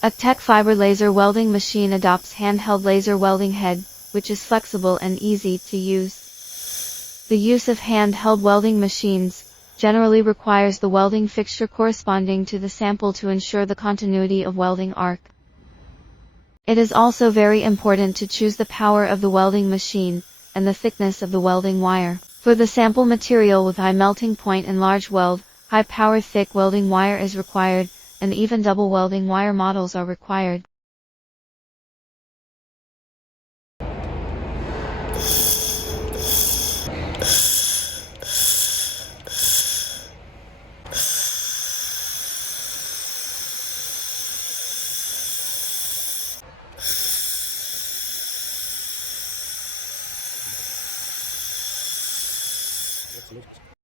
Acctek fiber laser welding machine adopts handheld laser welding head, which is flexible and easy to use. The use of handheld welding machines generally requires the welding fixture corresponding to the sample to ensure the continuity of welding arc. It is also very important to choose the power of the welding machine and the thickness of the welding wire. For the sample material with high melting point and large weld, high power thick welding wire is required, and even double welding wire models are required. Jetzt Luft.